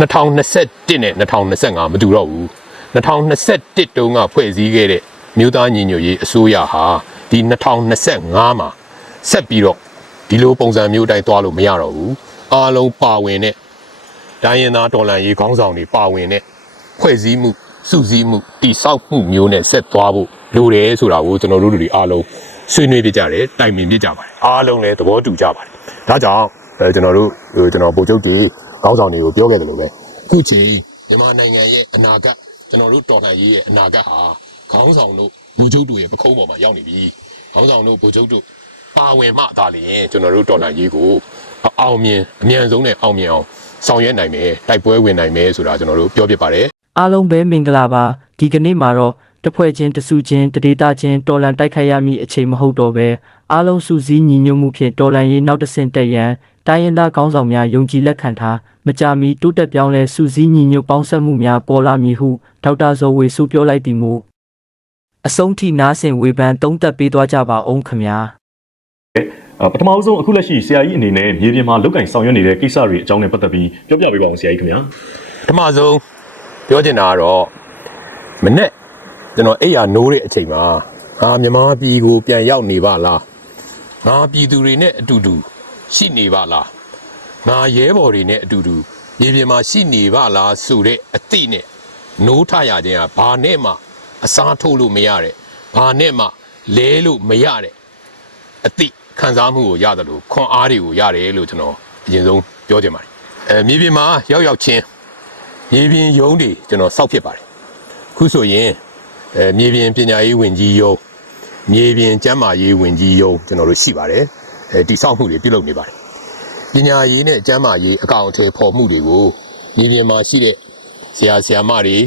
2021နဲ့2025မတူတော့ဘူး2021တုန်းကဖွဲ့စည်းခဲ့တဲ့မြို့သားညီညွတ်ရေးအစိုးရဟာဒီ2025မှာဆက်ပြီးတော့ဒီလိုပုံစံမျိုးတိုင်းသွားလို့မရတော့ဘူးအားလုံးပါဝင်တဲ့ဒိုင်းရင်သားတော်လန်ရေးခေါင်းဆောင်တွေပါဝင်တဲ့ဖွဲ့စည်းမှုစုစည်းမှုတိဆောက်မှုမျိုးနဲ့ဆက်သွားဖို့လိုတယ်ဆိုတာကိုကျွန်တော်တို့တွေအားလုံးဆွေးနွေးပြကြတယ်တိုင်ပင်ပြကြပါတယ်အားလုံးလည်းသဘောတူကြပါတယ်ဒါကြောင့်အဲကျွန်တော်တို့ဟိုကျွန်တော်ဗိုလ်ချုပ်တွေ ခေါင်းဆောင်တွေကိုပြောခဲ့တယ်လို့ပဲအခုချိန်မြန်မာနိုင်ငံရဲ့အနာဂတ်ကျွန်တော်တို့တော်လှန်ရေးရဲ့အနာဂတ်ဟာခေါင်းဆောင်တို့ဗိုလ်ချုပ်တို့ရဲ့ပခုံးပေါ်မှာရောက်နေပြီခေါင်းဆောင်တို့ဗိုလ်ချုပ်တို့ပါဝင်မှသာလျှင်ကျွန်တော်တို့တော်လှန်ရေးကိုအောင်မြင်အမြန်ဆုံးနဲ့အောင်မြင်အောင်ဆောင်ရွက်နိုင်မယ်တိုက်ပွဲဝင်နိုင်မယ်ဆိုတာကျွန်တော်တို့ပြောပြပါတယ်အားလုံးပဲမင်္ဂလာပါဒီကနေ့မှာတော့ တစ်ဖွဲ့ချင်းတစ်စုချင်းတဒေတာချင်းတော်လန်တိုက်ခိုက်ရမည့်အချိန်မဟုတ်တော့ပဲအားလုံးစုစည်းညီညွတ်မှုဖြင့်တော်လန်ရေးနောက်တစ်ဆင့်တက်ရန်တိုင်းရင်းသားခေါင်းဆောင်များယုံကြည်လက်ခံထားမကြမီတိုးတက်ပြောင်းလဲစုစည်းညီညွတ်ပေါင်းစပ်မှုများပေါ်လာမည်ဟုဒေါက်တာဇော်ဝေဆိုပြောလိုက်သည်မူအဆုံးထိနားဆင်ဝေဖန်သုံးသပ်ပေးသွားကြပါအောင်ခင်ဗျာအပထမအဆုံးအခုလက်ရှိဆရာကြီးအနေနဲ့မြေပြင်မှာလုတ်ကင်ဆောင်ရွက်နေတဲ့ကိစ္စတွေအကြောင်းနဲ့ပတ်သက်ပြီးပြောပြပေးပါအောင်ဆရာကြီးခင်ဗျာပထမဆုံးပြောချင်တာကတော့မနေ့ ကျွန်တော်အိယာနိုးတဲ့အချိန်မှာငါမြန်မာပြည်ကိုပြန်ရောက်နေပါလားငါပြည်သူတွေနဲ့အတူတူရှိနေပါလားငါရဲဘော်တွေနဲ့အတူတူမြေပြင်မှာရှိနေပါလားဆိုတဲ့အသည့်နဲ့နိုးထရခြင်းကဘာနဲ့မှအစားထိုးလို့မရတဲ့ဘာနဲ့မှလဲလို့မရတဲ့အသည့်ခံစားမှုကိုရတယ်လို့ခွန်အားတွေကိုရတယ်လို့ကျွန်တော်အရင်ဆုံးပြောချင်ပါတယ်အဲမြေပြင်မှာရောက်ရောက်ချင်းမြေပြင်ယုံတွေကျွန်တော်စောက်ဖြစ်ပါတယ်အခုဆိုရင် အဲမြေပြင်ပညာရေးဝင်ကြီးယုံမြေပြင်ကျန်းမာရေးဝင်ကြီးယုံကျွန်တော်တို့ရှိပါတယ်အဲတိစောက်မှုတွေပြုလုပ်နေပါတယ်ပညာရေးနဲ့ကျန်းမာရေးအကောင့်အထည်ဖော်မှုတွေကိုမြေပြင်မှာရှိတဲ့ဆရာဆရာမတွေ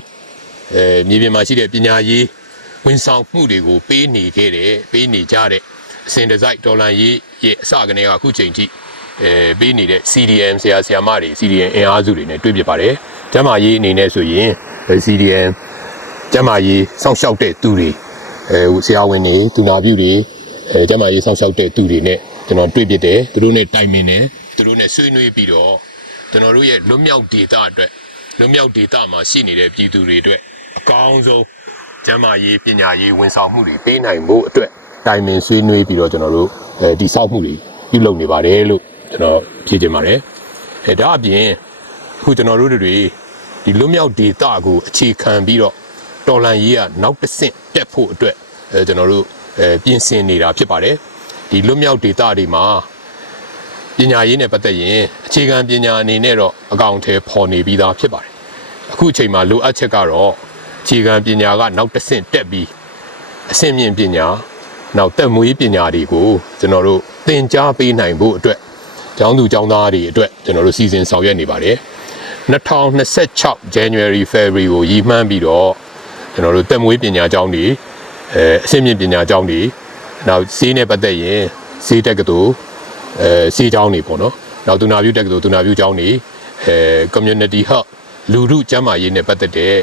အဲမြေပြင်မှာရှိတဲ့ပညာရေးဝန်ဆောင်မှုတွေကိုပေးနေခဲ့တယ်ပေးနေကြတဲ့အစင်ဒီဇိုက်ဒေါ်လာရေးရဲ့အစကနေကအခုချိန်ထိအဲပေးနေတဲ့ CDM ဆရာဆရာမတွေ CDM အင်အားစုတွေနဲ့တွေ့ဖြစ်ပါတယ်။ကျမ်းမာရေးအနေနဲ့ဆိုရင်အဲ CDM ကျမ်းမာရေးစောင့်ရှောက်တဲ့သူတွေအဲဟိုဆရာဝန်တွေသူနာပြုတွေအဲကျမ်းမာရေးစောင့်ရှောက်တဲ့သူတွေနဲ့ကျွန်တော်တွေ့ဖြစ်တယ်သူတို့နဲ့တိုင်ပင်တယ်သူတို့နဲ့ဆွေးနွေးပြီးတော့ကျွန်တော်တို့ရဲ့လွတ်မြောက်ဒေတာအတွက်လွတ်မြောက်ဒေတာမှာရှိနေတဲ့ပြည်သူတွေအတွက်အကောင်းဆုံးကျမ်းမာရေးပညာရေးဝန်ဆောင်မှုတွေပေးနိုင်ဖို့အတွက်တိုင်ပင်ဆွေးနွေးပြီးတော့ကျွန်တော်တို့အဲဒီဆောက်မှုတွေပြုလုပ်နေပါတယ်လို့ကျွန်တော်ဖြေချင်ပါတယ်အဲဒါအပြင်အခုကျွန်တော်တို့တွေဒီလွတ်မြောက်ဒေတာကိုအခြေခံပြီးတော့ တော်လန်ရေးကနောက်တစ်ဆင့်တက်ဖို့အတွက်အဲကျွန်တော်တို့အဲပြင်ဆင်နေတာဖြစ်ပါတယ်ဒီလွတ်မြောက်ဒေတာတွေမှာပညာရေးနဲ့ပတ်သက်ရင်အခြေခံပညာအနေနဲ့တော့အကောင့်ထဲပေါ်နေပြီးသားဖြစ်ပါတယ်အခုအချိန်မှာလိုအပ်ချက်ကတော့အခြေခံပညာကနောက်တစ်ဆင့်တက်ပြီးအဆင့်မြင့်ပညာနောက်တက်မွေးပညာတွေကိုကျွန်တော်တို့သင်ကြားပေးနိုင်ဖို့အတွက်ကျောင်းသူကျောင်းသားတွေအတွက်ကျွန်တော်တို့စီစဉ်ဆောင်ရွက်နေပါတယ်2026 January February ကိုရည်မှန်းပြီးတော့ ကျွန်တော်တို့တက်မွေးပညာကျောင်းတွေအဲအဆင့်မြင့်ပညာကျောင်းတွေနောက်စီးနဲ့ပတ်သက်ရင်စီးတက်ကတူအဲစီးကျောင်းတွေပေါ့နော်နောက်သူနာပြုတက်ကတူသူနာပြုကျောင်းတွေအဲ community hub လူမှုကျန်းမာရေးနဲ့ပတ်သက်တဲ့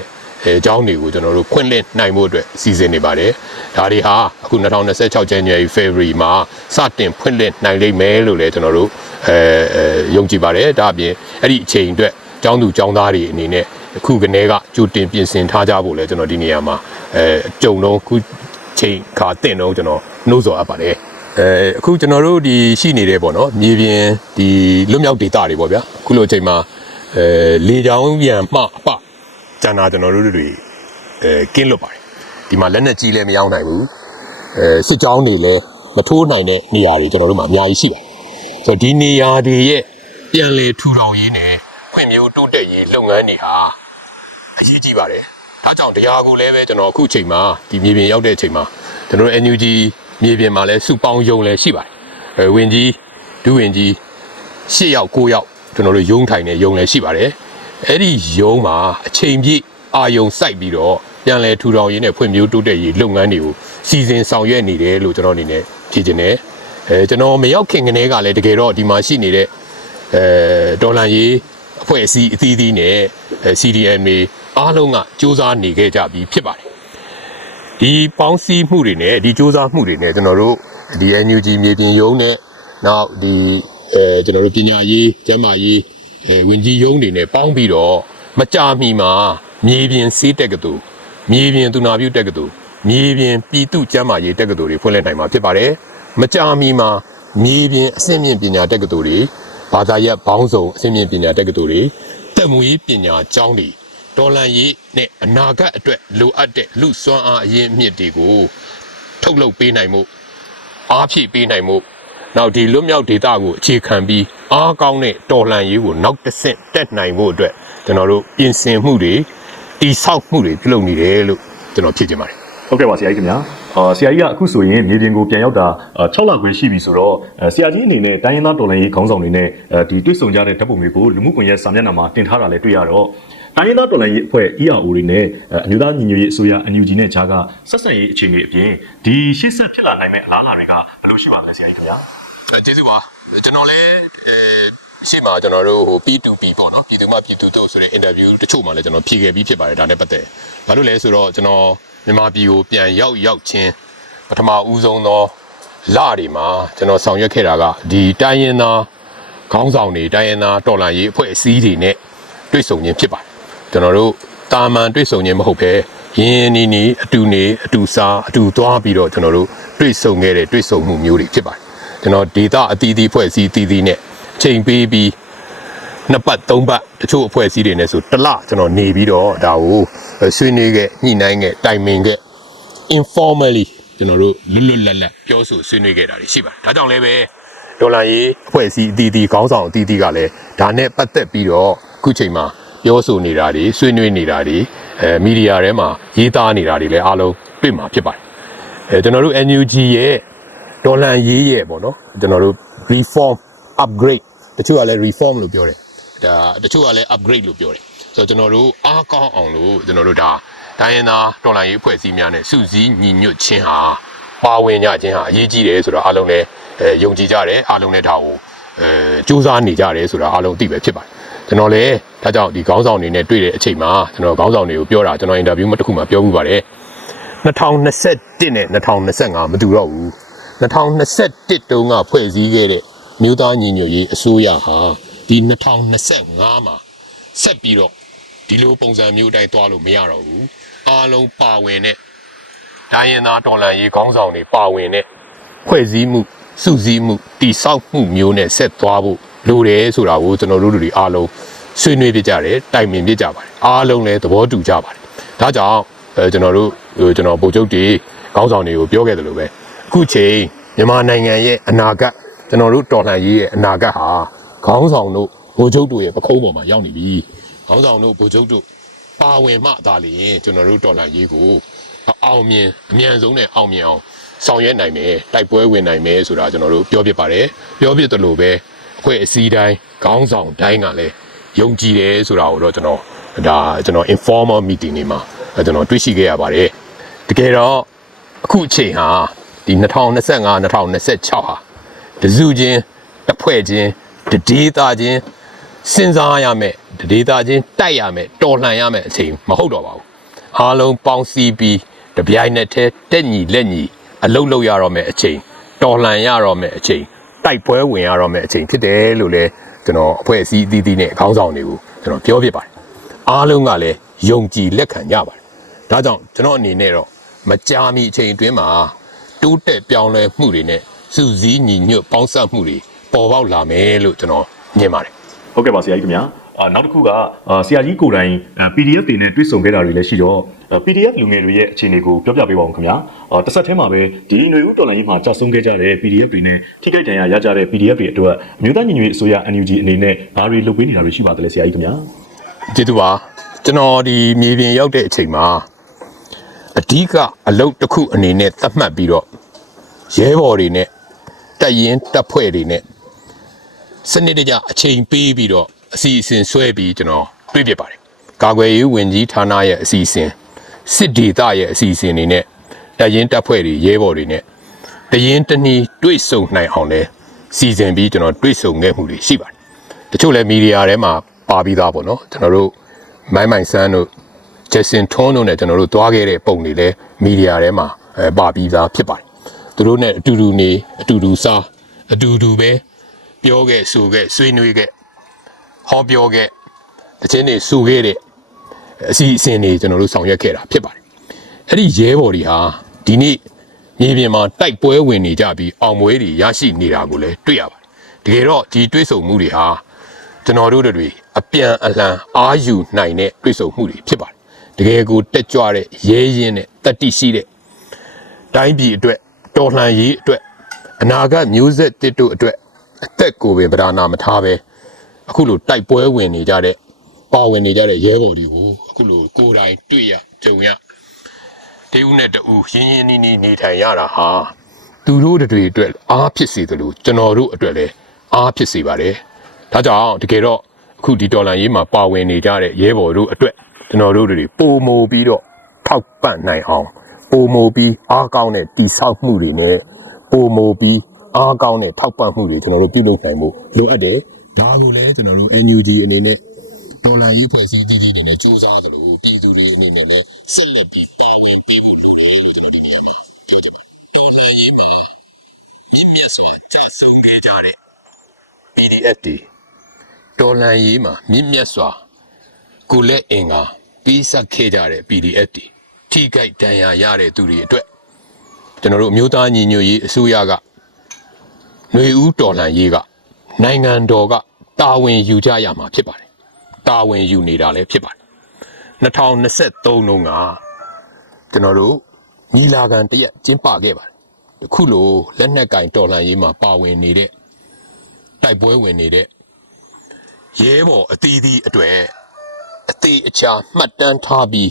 အဲအကြောင်းတွေကိုကျွန်တော်တို့ခွင့်လင့်နိုင်မှုအတွက်စီစဉ်နေပါတယ်။ဒါတွေဟာအခု2026 January February မှာစတင်ဖွင့်လင့်နိုင်လိမ့်မယ်လို့လည်းကျွန်တော်တို့အဲအဲယုံကြည်ပါတယ်။ဒါအပြင်အဲ့ဒီအချိန်အတွက်အကြောင်းသူအကြောင်းသားတွေအနေနဲ့ အခုကနေကကြိုတင်ပြင်ဆင်ထားကြဖို့လည်းကျွန်တော်ဒီနေရာမှာအဲကြုံတော့ခုချိန်ခါတင့်တော့ကျွန်တော်နှိုးဆော်အပ်ပါတယ်။အဲအခုကျွန်တော်တို့ဒီရှိနေတယ်ပေါ့နော်မြေပြင်ဒီလွတ်မြောက်ဒေတာတွေပေါ့ဗျာအခုလိုအချိန်မှာအဲလေချောင်းပြန်မှအပကျန်တာကျွန်တော်တို့တွေအဲကင်းလွတ်ပါတယ်ဒီမှာလက်နဲ့ကြီးလည်းမရောက်နိုင်ဘူးအဲစစ်ကြောင်းတွေလည်းမထိုးနိုင်တဲ့နေရာတွေကျွန်တော်တို့မှာအများကြီးရှိပါတယ်ဆိုတော့ဒီနေရာတွေရဲ့ပြန်လည်ထူထောင်ရေးနဲ့ခွင့်မျိုးတိုးတက်ရေးလုပ်ငန်းတွေဟာ အရေးကြီးပါတယ်ဒါကြောင့်တရားကိုလည်းပဲကျွန်တော်အခုချိန်မှာဒီမြေပြင်ရောက်တဲ့အချိန်မှာကျွန်တော်တို့ NUG မြေပြင်မှာလည်းစုပေါင်းယုံလည်းရှိပါတယ်အဲဝင်ကြီးဒုဝင်ကြီး၈ယောက်၉ယောက်ကျွန်တော်တို့ယုံထိုင်နေယုံလည်းရှိပါတယ်အဲ့ဒီယုံမှာအချိန်ပြည့်အာယုံစိုက်ပြီးတော့ပြန်လဲထူထောင်ရေးနဲ့ဖွံ့ဖြိုးတိုးတက်ရေးလုပ်ငန်းတွေကိုစီစဉ်ဆောင်ရွက်နေတယ်လို့ကျွန်တော်အနေနဲ့ဖြေချင်တယ်အဲကျွန်တော်မရောက်ခင်ကတည်းကလည်းတကယ်တော့ဒီမှာရှိနေတဲ့အဲဒေါ်လာရေးအဖွဲ့အစည်းအသီးသီးနဲ့အဲ CDM တွေ အားလုံးကစူးစမ်းနေခဲ့ကြပြီးဖြစ်ပါတယ်ဒီပေါင်းစည်းမှုတွေနဲ့ဒီစူးစမ်းမှုတွေနဲ့ကျွန်တော်တို့ဒီ NUG မြေပြင်ယုံနဲ့နောက်ဒီအဲကျွန်တော်တို့ပညာရေးကျန်းမာရေးအဲဝင်ကြီးယုံတွေနဲ့ပေါင်းပြီးတော့မကြာမီမှာမြေပြင်စေးတက်ကတူမြေပြင်သူနာပြုတက်ကတူမြေပြင်ပြည်သူ့ကျန်းမာရေးတက်ကတူတွေဖွင့်လှစ်နိုင်မှာဖြစ်ပါတယ်မကြာမီမှာမြေပြင်အဆင့်မြင့်ပညာတက်ကတူတွေဘာသာရပ်ဘောင်းဆောင်အဆင့်မြင့်ပညာတက်ကတူတွေတက်မွေးပညာကျောင်းတွေ တော်လန်ရေးနဲ့အနာဂတ်အတွက်လိုအပ်တဲ့လူစွမ်းအားအရင်းအမြစ်တွေကိုထုတ်လုပ်ပေးနိုင်မှုအားဖြည့်ပေးနိုင်မှုနောက်ဒီလွတ်မြောက်ဒေတာကိုအခြေခံပြီးအားကောင်းတဲ့တော်လှန်ရေးကိုနောက်တစ်ဆင့်တက်နိုင်ဖို့အတွက်ကျွန်တော်တို့ပြင်ဆင်မှုတွေတိဆောက်မှုတွေပြုလုပ်နေတယ်လို့ကျွန်တော်ဖြစ်ချင်ပါတယ်ဟုတ်ကဲ့ပါဆရာကြီးခင်ဗျာအာဆရာကြီးကအခုဆိုရင်မြေပြင်ကိုပြန်ရောက်တာ6လခွဲရှိပြီဆိုတော့ဆရာကြီးအနေနဲ့တိုင်းရင်းသားတော်လှန်ရေးခေါင်းဆောင်တွေနဲ့ဒီတွေ့ဆုံကြတဲ့ဓာတ်ပုံတွေကိုလူမှုကွန်ရက်စာမျက်နှာမှာတင်ထားတာလည်းတွေ့ရတော့ တိုင်းရင်းသားတော်လှန်ရေးအဖွဲ့ ERO တွေနဲ့အမျိုးသားညီညွတ်ရေးအစိုးရ NUG နဲ့ဂျာကဆက်ဆံရေးအခြေအနေအပြင်ဒီရှေ့ဆက်ဖြစ်လာနိုင်မဲ့အလားအလာတွေကဘယ်လိုရှိပါသလဲဆရာကြီးခင်ဗျာအဲကျေးဇူးပါကျွန်တော်လည်းအဲရှေ့မှာကျွန်တော်တို့ဟို P2P ပေါ့နော်ပြည်သူမှပြည်သူတို့ဆိုတဲ့ interview တချို့မှလည်းကျွန်တော်ဖြေခဲ့ပြီးဖြစ်ပါတယ်ဒါနဲ့ပတ်သက်ဘာလို့လဲဆိုတော့ကျွန်တော်မြန်မာပြည်ကိုပြန်ရောက်ရောက်ချင်းပထမဦးဆုံးသောလတွေမှာကျွန်တော်ဆောင်ရွက်ခဲ့တာကဒီတိုင်းရင်းသားခေါင်းဆောင်တွေတိုင်းရင်းသားတော်လှန်ရေးအဖွဲ့အစည်းတွေနဲ့တွေ့ဆုံခြင်းဖြစ်ပါတယ် ကျွန်တော်တို့တာမန်တွေ့ဆုံခြင်းမဟုတ်ဘဲရင်းရင်းနီးနီးအတူနေအတူစားအတူသွားပြီးတော့ကျွန်တော်တို့တွေ့ဆုံခဲ့တဲ့တွေ့ဆုံမှုမျိုးတွေဖြစ်ပါတယ်ကျွန်တော်ဒေတာအသီးသီးဖွဲ့စည်းအသီးသီးနဲ့ချိန်ပေးပြီးနှစ်ပတ်သုံးပတ်တချို့အဖွဲ့အစည်းတွေနဲ့ဆိုတစ်လကျွန်တော်နေပြီးတော့ဒါကိုဆွေးနွေးခဲ့ညှိနှိုင်းခဲ့တိုင်ပင်ခဲ့ informally ကျွန်တော်တို့လွတ်လွတ်လပ်လပ်ပြောဆိုဆွေးနွေးခဲ့တာတွေရှိပါတယ်ဒါကြောင့်လည်းပဲဒေါ်လာရေးအဖွဲ့အစည်းအသီးသီးခေါင်းဆောင်အသီးသီးကလည်းဒါနဲ့ပတ်သက်ပြီးတော့အခုချိန်မှာ ပြောဆိုနေတာတွေဆွေးနွေးနေတာတွေအဲမီဒီယာထဲမှာရေးသားနေတာတွေလည်းအားလုံးတွေ့မှာဖြစ်ပါတယ်အဲကျွန်တော်တို့ NUG ရဲ့ဒေါ်လာရေးရဲ့ပေါ့နော်ကျွန်တော်တို့ reform upgrade တချို့ကလည်း reform လို့ပြောတယ်ဒါတချို့ကလည်း upgrade လို့ပြောတယ်ဆိုတော့ကျွန်တော်တို့အားကောင်းအောင်လို့ကျွန်တော်တို့ဒါတိုင်းရင်းသားဒေါ်လာရေးဖွဲ့စည်းများနဲ့စုစည်းညီညွတ်ခြင်းဟာပါဝင်ကြခြင်းဟာအရေးကြီးတယ်ဆိုတော့အားလုံးလည်းအဲယုံကြည်ကြတယ်အားလုံးလည်းဒါကိုအဲစူးစမ်းနေကြတယ်ဆိုတာအားလုံးသိပဲဖြစ်ပါတယ် ကျွန်တော်လည်းဒါကြောင့်ဒီခေါင်းဆောင်တွေနဲ့တွေ့တဲ့အချိန်မှာကျွန်တော်ခေါင်းဆောင်တွေကိုပြောတာကျွန်တော်အင်တာဗျူးမတစ်ခုမှပြောမှုပါတယ်2021နဲ့2025မတူတော့ဘူး2021တုန်းကဖွဲ့စည်းခဲ့တဲ့မြို့သားညီညွတ်ရေးအစိုးရဟာဒီ2025မှာဆက်ပြီးတော့ဒီလိုပုံစံမျိုးအတိုင်းသွားလို့မရတော့ဘူးအားလုံးပါဝင်တဲ့ဒိုင်းရင်သားတော်လန်ရေးခေါင်းဆောင်တွေပါဝင်တဲ့ဖွဲ့စည်းမှုစုစည်းမှုတိဆောက်မှုမျိုးနဲ့ဆက်သွားဖို့ လိုတယ်ဆိုတာကိုကျွန်တော်တို့တွေအားလုံးဆွေးနွေးပြကြတယ်တိုင်ပင်ပြကြပါတယ်အားလုံးလည်းသဘောတူကြပါတယ်ဒါကြောင့်အဲကျွန်တော်တို့ဟိုကျွန်တော်ဗိုလ်ချုပ်တွေခေါင်းဆောင်တွေကိုပြောခဲ့တယ်လို့ပဲအခုချိန်မြန်မာနိုင်ငံရဲ့အနာဂတ်ကျွန်တော်တို့တော်လှန်ရေးရဲ့အနာဂတ်ဟာခေါင်းဆောင်တို့ဗိုလ်ချုပ်တို့ရဲ့ပခုံးပေါ်မှာရောက်နေပြီခေါင်းဆောင်တို့ဗိုလ်ချုပ်တို့ပါဝင်မှသာလျှင်ကျွန်တော်တို့တော်လှန်ရေးကိုအောင်မြင်အမြန်ဆုံးနဲ့အောင်မြင်အောင်ဆောင်ရွက်နိုင်မယ်တိုက်ပွဲဝင်နိုင်မယ်ဆိုတာကျွန်တော်တို့ပြောပြပါတယ်ပြောပြတယ်လို့ပဲအ ဖွဲ့အစည်းတိုင်းခေါင်းဆောင်တိုင်းကလည်းယုံကြည်တယ်ဆိုတာကိုတော့ကျွန်တော်ဒါကျွန်တော် informal meeting တွေမှာကျွန်တော်တွေ့ရှိခဲ့ရပါတယ်တကယ်တော့အခုအချိန်ဟာဒီ2025 2026ဟာတစုချင်းတစ်ဖွဲ့ချင်းတဒေသချင်းစဉ်းစားရမယ်တဒေသချင်းတိုက်ရမယ်တော်လှန်ရမယ်အချိန်မဟုတ်တော့ပါဘူးအားလုံးပေါင်းစည်းပြီးတပြိုင်နက်တည်းတက်ညီလက်ညီအလုတ်လုတ်ရတော့မယ်အချိန်တော်လှန်ရတော့မယ်အချိန် တိုက်ပွဲဝင်ရတော့မယ်အချိန်ဖြစ်တယ်လို့လည်းကျွန်တော်အဖွဲ့အစည်းအသီးသီးနဲ့ခေါင်းဆောင်တွေကိုကျွန်တော်ပြောပြပါတယ်အားလုံးကလည်းယုံကြည်လက်ခံကြပါတယ်ဒါကြောင့်ကျွန်တော်အနေနဲ့တော့မကြာမီအချိန်အတွင်းမှာတိုးတက်ပြောင်းလဲမှုတွေနဲ့စုစည်းညီညွတ်ပေါင်းစပ်မှုတွေပေါ်ပေါက်လာမယ်လို့ကျွန်တော်မြင်ပါတယ်ဟုတ်ကဲ့ပါဆရာကြီးခင်ဗျာအာ နောက်တစ်ခုကအာဆရာကြီးကိုယ်တိုင်အာ PDF တွေနဲ့တွေ့ဆုံခဲ့တာတွေလည်းရှိတော့အာ PDF လူငယ်တွေရဲ့အခြေအနေကိုပြောပြပေးပါဦးခင်ဗျာအာတစ်ဆက်တည်းမှာပဲဒီຫນွေဦးတော်လိုင်းကြီးမှာကြာဆုံးခဲ့ကြတဲ့ PDF တွေနဲ့ထိခိုက်ဒဏ်ရာရကြတဲ့ PDF တွေအတွက်အမျိုးသားညီညွတ်ရေးအစိုးရ NUG အနေနဲ့ဘာတွေလုပ်ပေးနေတာတွေရှိပါသလဲဆရာကြီးခင်ဗျာကျေးဇူးပါကျွန်တော်ဒီမြေပြင်ရောက်တဲ့အချိန်မှာအဓိကအလုပ်တစ်ခုအနေနဲ့သတ်မှတ်ပြီးတော့ရဲဘော်တွေနဲ့တပ်ရင်တပ်ဖွဲ့တွေနဲ့စနစ်တကျအချိန်ပေးပြီးတော့ အစီအစဉ်ဆွဲပြီးကျွန်တော်တွေ့ပြပါတယ်ကာကွယ်ရေးဝန်ကြီးဌာနရဲ့အစီအစဉ်စစ်ဒေသရဲ့အစီအစဉ်တွေနဲ့တပ်ရင်တပ်ဖွဲ့တွေရဲဘော်တွေနဲ့တရင်တနည်းတွေ့ဆုံနိုင်အောင်လဲစီစဉ်ပြီးကျွန်တော်တွေ့ဆုံခဲ့မှုတွေရှိပါတယ်တချို့လည်းမီဒီယာထဲမှာပါပြီးသားပေါ့နော်ကျွန်တော်တို့မိုင်းမိုင်ဆန်းတို့ဂျက်ဆင်ထွန်းတို့နဲ့ကျွန်တော်တို့သွားခဲ့တဲ့ပုံတွေလည်းမီဒီယာထဲမှာအဲပါပြီးသားဖြစ်ပါတယ်သူတို့နဲ့အတူတူနေအတူတူစားအတူတူပဲပြောခဲ့ဆိုခဲ့ဆွေးနွေးခဲ့ ဟောပြောခဲ့တခြင်းတွေစူခဲ့တဲ့အစီအစဉ်တွေကျွန်တော်တို့ဆောင်ရွက်ခဲ့တာဖြစ်ပါတယ်အဲ့ဒီရဲဘော်တွေဟာဒီနေ့မြေပြင်မှာတိုက်ပွဲဝင်နေကြပြီးအောင်ပွဲတွေရရှိနေတာကိုလည်းတွေ့ရပါတယ်တကယ်တော့ဒီတွေးဆုံမှုတွေဟာကျွန်တော်တို့တွေအပြန်အလှန်အာယူနိုင်တဲ့တွေးဆုံမှုတွေဖြစ်ပါတယ်တကယ်ကိုတက်ကြွတဲ့ရဲရင်တဲ့တတိရှိတဲ့တိုင်းပြည်အတွက်တော်လှန်ရေးအတွက်အနာဂတ်မျိုးဆက်တစ်တို့အတွက်အသက်ကိုယ်ပင်ဗဒနာမထားပဲ အခုလိုတိုက်ပွဲဝင်နေကြတဲ့ပါဝင်နေကြတဲ့ရဲဘော်တွေကိုအခုလိုကိုယ်တိုင်တွေ့ရကြုံရတဦးနဲ့တဦးရင်းရင်းနှီးနှီးနေထိုင်ရတာဟာသူတို့တွေအတွက်အားဖြစ်စေတယ်လို့ကျွန်တော်တို့အတွက်လည်းအားဖြစ်စေပါတယ်ဒါကြောင့်တကယ်တော့အခုဒီတော်လှန်ရေးမှာပါဝင်နေကြတဲ့ရဲဘော်တို့အတွက်ကျွန်တော်တို့တွေပုံမိုပြီးတော့ထောက်ပံ့နိုင်အောင်ပိုမိုပြီးအားကောင်းတဲ့တိဆောက်မှုတွေနဲ့ပိုမိုပြီးအားကောင်းတဲ့ထောက်ပံ့မှုတွေကျွန်တော်တို့ပြုလုပ်နိုင်မှုလိုအပ်တယ်။ ဒါကိုလည်းကျွန်တော်တို့ NUG အနေနဲ့ဒေါ်လာရေးဖွဲ့စည်းတည်တည်နေနဲ့စူးစမ်းတယ်လို့ပြည်သူတွေအနေနဲ့လည်းဆက်လက်ပြီးပါဝင်ပေးဖို့လိုတယ်လို့ကျွန်တော်ဒီနေ့မှာပြောချင်ပါတယ်။ဒေါ်လာရေးမှာမြင့်မြတ်စွာကြာဆုံးခဲ့ကြတဲ့ PDF တွေဒေါ်လာရေးမှာမြင့်မြတ်စွာကိုလက်အင်ကပြီးဆက်ခဲ့ကြတဲ့ PDF တွေထိခိုက်ဒဏ်ရာရတဲ့သူတွေအတွက်ကျွန်တော်တို့အမျိုးသားညီညွတ်ရေးအစိုးရကຫນွေဦးတော်လှန်ရေးက နိုင်ငံတော်ကတာဝန်ယူကြရမှာဖြစ်ပါတယ်တာဝန်ယူနေတာလည်းဖြစ်ပါတယ်2023တုန်းကကျွန်တော်တို့ညီလာခံတရက်ကျင်းပခဲ့ပါတယ်တခုလိုလက်နက်ကင်တော်လှန်ရေးမှာပါဝင်နေတဲ့တိုက်ပွဲဝင်နေတဲ့ရဲဘော်အသီးသီးအတွက်အသေးအချာမှတ်တမ်းထားပြီး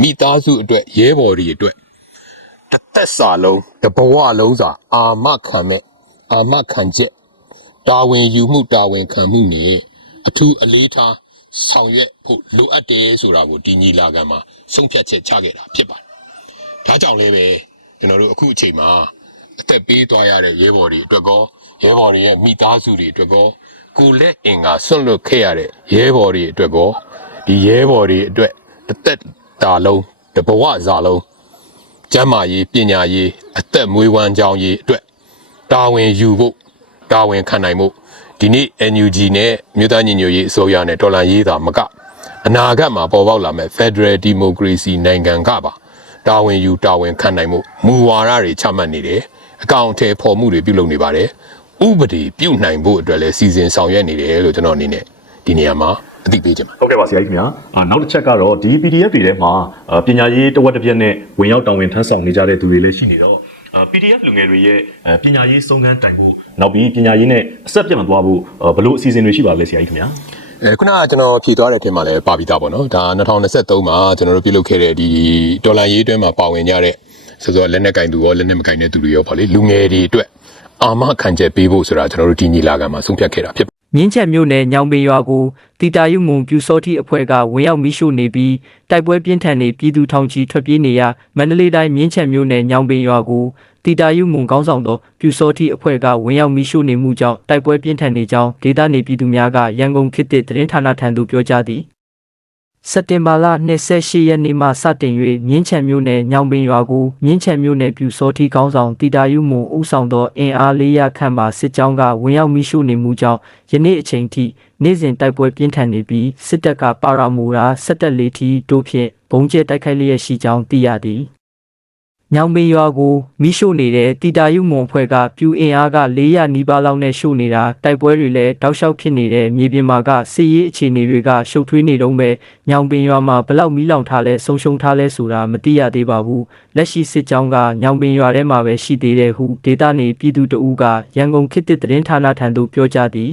မိသားစုအတွက်ရဲဘော်တွေအတွက်တစ်သက်စာလုံးတစ်ဘဝလုံးစာအာမခံမဲ့အာမခံချက် တာဝန်ယူမှုတာဝန်ခံမှုနဲ့အထူးအလေးထားဆောင်ရွက်ဖို့လိုအပ်တယ်ဆိုတာကိုဒီညီလာခံမှာဆုံးဖြတ်ချက်ချခဲ့တာဖြစ်ပါတယ်။ဒါကြောင့်လည်းပဲကျွန်တော်တို့အခုအချိန်မှာအသက်ပေးသွားရတဲ့ရဲဘော်တွေအတွက်ကောရဲဘော်တွေရဲ့မိသားစုတွေအတွက်ကောကိုယ်လက်အင်္ဂါဆွန့်လွတ်ခဲ့ရတဲ့ရဲဘော်တွေအတွက်ကောဒီရဲဘော်တွေအတွက်တစ်သက်တာလုံးတဘဝစာလုံးကျမ်းမာရေးပညာရေးအသက်မွေးဝမ်းကြောင်းရေးအတွက်တာဝန်ယူဖို့ တာဝန်ခံနိုင်ဖို့ဒီနေ့ NUG နဲ့မြို့သားညီညွတ်ရေးအစိုးရနဲ့တော်လှန်ရေးတာမကအနာဂတ်မှာပေါ်ပေါက်လာမဲ့ Federal Democracy နိုင်ငံကပါတာဝန်ယူတာဝန်ခံနိုင်မှုမူဝါဒတွေချမှတ်နေတယ်အကောင့်အထည်ဖော်မှုတွေပြုလုပ်နေပါတယ်ဥပဒေပြုနိုင်ဖို့အတွက်လည်းစီစဉ်ဆောင်ရွက်နေတယ်လို့ကျွန်တော်အနေနဲ့ဒီနေရာမှာအသိပေးချင်ပါတယ်ဟုတ်ကဲ့ပါဆရာကြီးခင်ဗျာအာနောက်တစ်ချက်ကတော့ဒီ PDF တွေထဲမှာအာပညာရေးတဝက်တစ်ပြက်နဲ့ဝင်ရောက်တောင်းဝင်ထမ်းဆောင်နေကြတဲ့သူတွေလည်းရှိနေတော့အာ PDF လူငယ်တွေရဲ့အာပညာရေးစုံစမ်းတိုင်မှုနောက်ပြီးပညာရေးနဲ့အဆက်ပြတ်မသွားဘူးအာဘလို့အစီအစဉ်တွေရှိပါလဲဆရာကြီးခင်ဗျာအဲခုနကကျွန်တော်ဖြည့်သွားတဲ့အထက်မှာလည်းပါပြီးသားပေါ့နော်ဒါ2023မှာကျွန်တော်တို့ပြုလုပ်ခဲ့တဲ့ဒီဒေါ်လာရေးအတွင်းမှာပါဝင်ကြတဲ့ဆိုတော့လက်နက်ကင်သူရောလက်နက်မကင်တဲ့သူတွေရောပေါ့လေလူငယ်တွေအတွက်အာမခံချက်ပေးဖို့ဆိုတာကျွန်တော်တို့ဒီညီလာခံမှာဆုံးဖြတ်ခဲ့တာဖြစ် မြင်းချက်မြို့နယ်ညောင်ပင်ရွာကိုတီတာယုမုံပြူစောတိအဖွဲ့ကဝင်ရောက်မိရှို့နေပြီးတိုက်ပွဲပြင်းထန်နေပြည်သူထောင်ချီထွက်ပြေးနေရမန္တလေးတိုင်းမြင်းချက်မြို့နယ်ညောင်ပင်ရွာကိုတီတာယုမုံကောင်းဆောင်သောပြူစောတိအဖွဲ့ကဝင်ရောက်မိရှို့နေမှုကြောင့်တိုက်ပွဲပြင်းထန်နေကြောင်းဒေသနေပြည်သူများကရန်ကုန်ခေတ်သစ်သတင်းဌာနထံသို့ပြောကြားသည် စက်တင်ဘာလ28ရက်နေ့မှစတင်၍မြင်းချံမြို့နယ်ညောင်ပင်ရွာကိုမြင်းချံမြို့နယ်ပြူစောတိကောင်းဆောင်တီတာယုမုံဦးဆောင်သောအင်အား400ခန့်မှစစ်ကြောင်းကဝင်ရောက်မိရှုနေမှုကြောင့်ယနေ့အချိန်ထိနေ့စဉ်တိုက်ပွဲပြင်းထန်နေပြီးစစ်တပ်ကပါရာမူရာစစ်တပ်လေးထီတို့ဖြင့်ဘုံကျဲတိုက်ခိုက်လျက်ရှိကြောင်းသိရသည် ညောင်ပင်ရွာကိုမိရှို့နေတဲ့တီတာယုမုံဖွဲ့ကပြူအင်အားက400နီးပါးလောက်နဲ့ရှို့နေတာတိုက်ပွဲတွေလည်းတောက်လျှောက်ဖြစ်နေတဲ့မြေပြင်မှာကစစ်ရေးအခြေအနေတွေကရှုပ်ထွေးနေတော့ပဲညောင်ပင်ရွာမှာဘလောက်မီးလောင်ထားလဲဆုံရှုံထားလဲဆိုတာမသိရသေးပါဘူးလက်ရှိစစ်ကြောင်းကညောင်ပင်ရွာထဲမှာပဲရှိသေးတယ်ဟုဒေတာနေပြည်သူတအူးကရန်ကုန်ခေတ်သစ်သတင်းဌာနထံသို့ပြောကြားသည်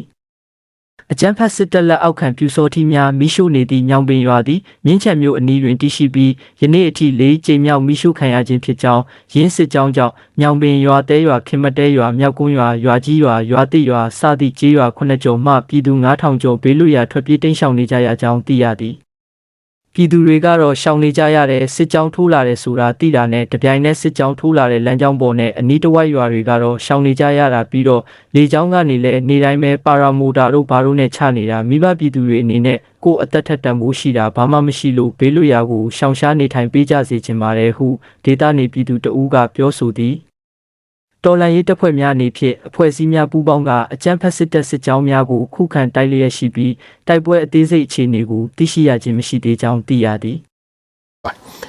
အကြမ်းဖက်စစ်တပ်လက်အောက်ခံပြူစောတိများမိရှုနေသည့်ညောင်ပင်ရွာသည်မြင်းချက်မြို့အနီးတွင်တည်ရှိပြီးယနေ့အထိ၄ကြိမ်မြောက်မိရှုခံရခြင်းဖြစ်ကြောင်းရင်းစစ်ကြောင်းကြောင့်ညောင်ပင်ရွာတဲရွာခင်မတဲရွာမြောက်ကုန်းရွာရွာကြီးရွာရွာတိရွာစသည့်ကျေးရွာခုနှစ်ကျော်မှပြည်သူ9000ကျော်ဘေးလွတ်ရာထွက်ပြေးတိမ်းရှောင်နေကြရကြောင်းသိရသည် ပြည်သူတွေကတော့ရှောင်နေကြရတဲ့စစ်ကြောင်းထိုးလာတဲ့ဆိုတာသိတာနဲ့တပြိုင်နက်စစ်ကြောင်းထိုးလာတဲ့လမ်းကြောင်းပေါ်နဲ့အနီးတစ်ဝိုက်ရွာတွေကတော့ရှောင်နေကြရတာပြီးတော့လေကြောင်းကနေလည်းနေတိုင်းပဲပါရာမိုတာတို့ဘာတို့နဲ့ချနေတာမိဘပြည်သူတွေအနေနဲ့ကိုယ်အသက်ထက်တန်ဖို့ရှိတာဘာမှမရှိလို့ဘေးလွတ်ရာကိုရှောင်ရှားနေထိုင်ပေးကြစေချင်ပါတယ်ဟုဒေတာနေပြည်သူတဦးကပြောဆိုသည် တော်လန်ရေးတပ်ဖွဲ့များအနေဖြင့်အဖွဲ့အစည်းများပူးပေါင်းကအကြမ်းဖက်စစ်တပ်စစ်ကြောင်းများကိုခုခံတိုက်လျက်ရှိပြီးတိုက်ပွဲအသေးစိတ်အခြေအနေကိုသိရှိရခြင်းမရှိသေးကြောင်းသိရသည်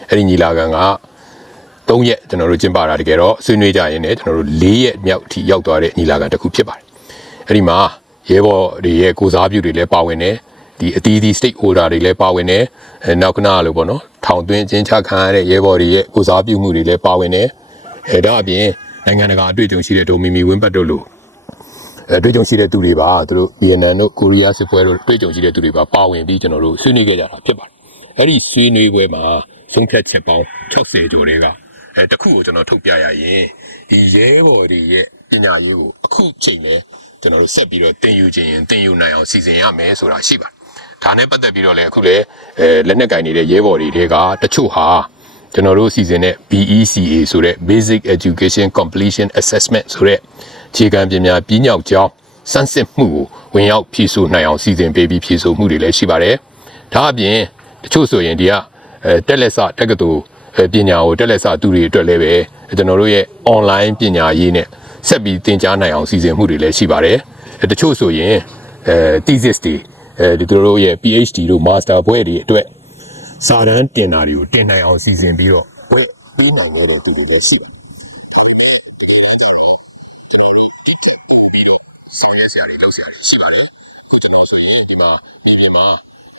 အဲ့ဒီညီလာခံက3ရက်ကျွန်တော်တို့ကျင်းပတာတကယ်တော့ဆွေးနွေးကြရင်လည်းကျွန်တော်တို့4ရက်မြောက်ထိရောက်သွားတဲ့ညီလာခံတစ်ခုဖြစ်ပါတယ်အဲ့ဒီမှာရဲဘော်တွေရဲ့ကိုစားပြုတွေလည်းပါဝင်တယ်ဒီအသီးသီး stakeholder တွေလည်းပါဝင်တယ်အဲနောက်ကနာလို့ပေါ့နော်ထောင်သွင်းချင်းချခံရတဲ့ရဲဘော်တွေရဲ့ကိုစားပြုမှုတွေလည်းပါဝင်တယ်အဲဒါအပြင် နိုင်ငံတကာအတွေ့အကြုံရှိတဲ့ဒိုမီမီဝင်းပတ်တို့လို့အဲတွေ့ကြုံရှိတဲ့သူတွေပါသူတို့ဗီယက်နမ်တို့ကိုရီးယားစစ်ပွဲတို့တွေ့ကြုံရှိတဲ့သူတွေပါပါဝင်ပြီးကျွန်တော်တို့ဆွေးနွေးခဲ့ကြတာဖြစ်ပါတယ်။အဲ့ဒီဆွေးနွေးပွဲမှာဆုံးဖြတ်ချက်ပေါင်း60ကျော်တွေကအဲတစ်ခုကိုကျွန်တော်ထုတ်ပြရရင်ဒီရဲဘော်တွေရဲ့ပညာရေးကိုအခုချိန်လဲကျွန်တော်တို့ဆက်ပြီးတော့တင်ယူခြင်းရင်တင်ယူနိုင်အောင်စီစဉ်ရမယ်ဆိုတာရှိပါတယ်။ဒါနဲ့ပတ်သက်ပြီးတော့လည်းအခုလည်းအဲလက်နက်ကင်နေတဲ့ရဲဘော်တွေတွေကတချို့ဟာ ကျွန်တော်တို့စီစဉ်တဲ့ BECA ဆိုတဲ့ Basic Education Completion Assessment ဆိုတဲ့ခြေခံပညာပြီးညောက်ကြောင်းစမ်းစစ်မှုကိုဝင်ရောက်ဖြည့်ဆို့နိုင်အောင်စီစဉ်ပေးပြီးဖြည့်ဆို့မှုတွေလည်းရှိပါတယ်။ဒါအပြင်တချို့ဆိုရင်ဒီကအဲတက်လက်စတက္ကသိုလ်အဲပညာကိုတက်လက်စသူတွေအတွက်လည်းပဲကျွန်တော်တို့ရဲ့ online ပညာရေးနဲ့ဆက်ပြီးသင်ကြားနိုင်အောင်စီစဉ်မှုတွေလည်းရှိပါတယ်။အဲတချို့ဆိုရင်အဲ thesis တွေအဲဒီတို့ရဲ့ PhD တို့ master ဘွဲ့တွေအတွက် စာတန်းတင်တာတွေကိုတင်နိုင်အောင်စီစဉ်ပြီးတော့ဝက်ပြီးနိုင်ရတဲ့သူတွေလည်းရှိတယ်။ကျွန်တော်တို့တိကျပူပြီးတော့ဆောင်ရွက်စရာတွေလုပ်စရာတွေရှိပါတယ်။အခုကျွန်တော်ဆိုရင်ဒီမှာပြည်ပြင်မှာ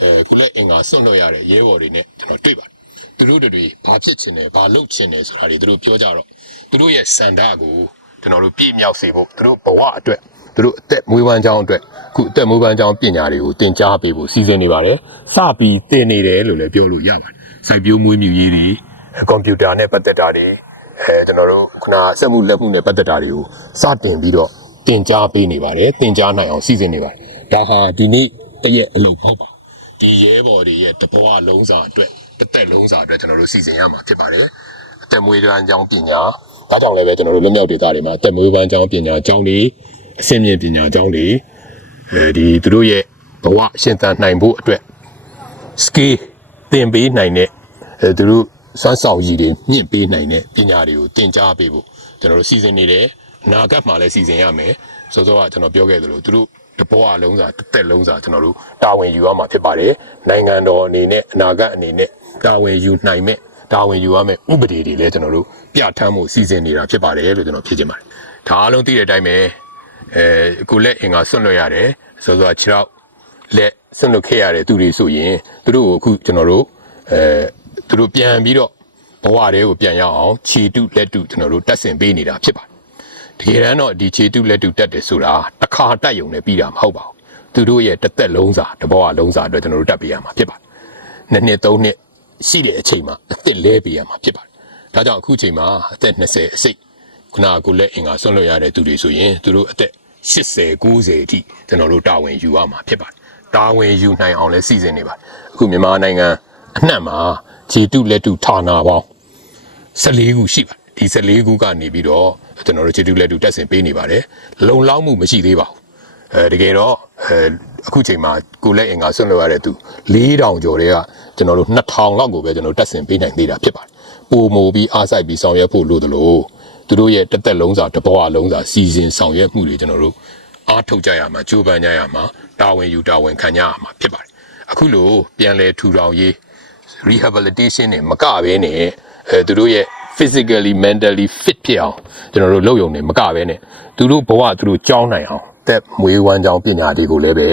အဲခုလက်အင်္ဂါဆွန့်လွတ်ရတဲ့ရဲဘော်တွေနဲ့ကျွန်တော်တွေ့ပါတယ်။သူတို့တွေဘာဖြစ်ချင်တယ်ဘာလုပ်ချင်တယ်ဆိုတာတွေသူတို့ပြောကြတော့သူတို့ရဲ့စန္ဒကိုကျွန်တော်တို့ပြည့်မြောက်စေဖို့သူတို့ဘဝအတွက် သူတို့အသက်မွေးဝမ်းကြောင်းအတွက်အခုအသက်မွေးဝမ်းကြောင်းပညာတွေကိုသင်ကြားပေးဖို့စီစဉ်နေပါတယ်။စပြီးသင်နေတယ်လို့လည်းပြောလို့ရပါတယ်။စိုက်ပျိုးမွေးမြူရေးတွေကွန်ပျူတာနဲ့ပတ်သက်တာတွေအဲကျွန်တော်တို့ခုနစက်မှုလက်မှုနဲ့ပတ်သက်တာတွေကိုစတင်ပြီးတော့သင်ကြားပေးနေပါတယ်။သင်ကြားနိုင်အောင်စီစဉ်နေပါတယ်။ဒါဟာဒီနေ့တရက်အလုပ်မဟုတ်ပါဘူးဒီရဲဘော်တွေရဲ့တဘဝလုံးစာအတွက်တစ်သက်လုံးစာအတွက်ကျွန်တော်တို့စီစဉ်ရမှာဖြစ်ပါတယ်အသက်မွေးဝမ်းကြောင်းပညာဒါကြောင့်လည်းပဲကျွန်တော်တို့လွတ်မြောက်ဒေသတွေမှာအသက်မွေးဝမ်းကြောင်းပညာကျောင်းတွေ အဆင့်မြင့်ပညာကျောင်းတွေအဲဒီသူတို့ရဲ့ဘဝရှင်သန်နိုင်ဖို့အတွက် skill သင်ပေးနိုင်တဲ့အဲသူတို့စွမ်းဆောင်ရည်တွေမြင့်ပေးနိုင်တဲ့ပညာတွေကိုသင်ကြားပေးဖို့ကျွန်တော်တို့စီစဉ်နေတယ်အနာဂတ်မှာလည်းစီစဉ်ရမယ်စောစောကကျွန်တော်ပြောခဲ့သလိုသူတို့တဘောအလုံးစာတစ်သက်လုံးစာကျွန်တော်တို့တာဝန်ယူရမှာဖြစ်ပါတယ်နိုင်ငံတော်အနေနဲ့အနာဂတ်အနေနဲ့တာဝန်ယူနိုင်မဲ့တာဝန်ယူရမယ့်ဥပဒေတွေလည်းကျွန်တော်တို့ပြဋ္ဌာန်းမှုစီစဉ်နေတာဖြစ်ပါတယ်လို့ကျွန်တော်ဖြစ်ချင်ပါတယ်ဒါအားလုံးသိတဲ့အတိုင်းပဲ အဲကိုလက်အင်္ဂါဆွန့်လွတ်ရတယ်စောစောက6ရောက်လက်ဆွန့်လွတ်ခဲ့ရတဲ့သူတွေဆိုရင်သူတို့ကိုအခုကျွန်တော်တို့အဲသူတို့ပြန်ပြီးတော့ဘဝတွေကိုပြန်ရောက်အောင်ခြေတုလက်တုကျွန်တော်တို့တက်ဆင်ပေးနေတာဖြစ်ပါတယ်တကယ်တမ်းတော့ဒီခြေတုလက်တုတက်တယ်ဆိုတာတစ်ခါတက်ယုံနဲ့ပြီးတာမဟုတ်ပါဘူးသူတို့ရဲ့တစ်သက်လုံးစာတစ်ဘဝလုံးစာအတွက်ကျွန်တော်တို့တက်ပေးရမှာဖြစ်ပါတယ်နှစ်နှစ်သုံးနှစ်ရှိတဲ့အချိန်မှာအသက်လဲပေးရမှာဖြစ်ပါတယ်ဒါကြောင့်အခုချိန်မှာအသက်20အစိတ်ခုနကကိုလက်အင်္ဂါဆွန့်လွတ်ရတဲ့သူတွေဆိုရင်သူတို့အသက် 80 90အထိကျွန်တော်တို့တာဝန်ယူရမှာဖြစ်ပါတယ်တာဝန်ယူနိုင်အောင်လဲစီစဉ်နေပါတယ်အခုမြန်မာနိုင်ငံအနှံ့မှာခြေတုလက်တုဌာနပေါင်း14ခုရှိပါတယ်ဒီ14ခုကနေပြီးတော့ကျွန်တော်တို့ခြေတုလက်တုတက်ဆင်ပေးနေပါတယ်လုံလောက်မှုမရှိသေးပါဘူးအဲတကယ်တော့အဲအခုချိန်မှာကိုလက်အင်္ဂါဆွန့်လွတ်ရတဲ့သူ4000ကျော်တွေကကျွန်တော်တို့2000လောက်ကိုပဲကျွန်တော်တက်ဆင်ပေးနိုင်သေးတာဖြစ်ပါတယ်ပိုမိုပြီးအားစိုက်ပြီးဆောင်ရွက်ဖို့လိုသလို သူတို့ရဲ့တစ်သက်လုံးစာတစ်ဘဝလုံးစာစီစဉ်ဆောင်ရွက်မှုတွေကျွန်တော်တို့အားထုတ်ကြရမှာကြိုးပမ်းကြရမှာတာဝန်ယူတာဝန်ခံကြရမှာဖြစ်ပါတယ်အခုလိုပြန်လဲထူထောင်ရေး rehabilitation နဲ့မကဘဲနဲ့အဲသူတို့ရဲ့ physically mentally fit ဖြစ်အောင်ကျွန်တော်တို့လုပ်ရုံနဲ့မကဘဲနဲ့သူတို့ဘဝသူတို့ကြောင်းနိုင်အောင်သက်မွေးဝမ်းကြောင်းပညာတွေကိုလည်းပဲ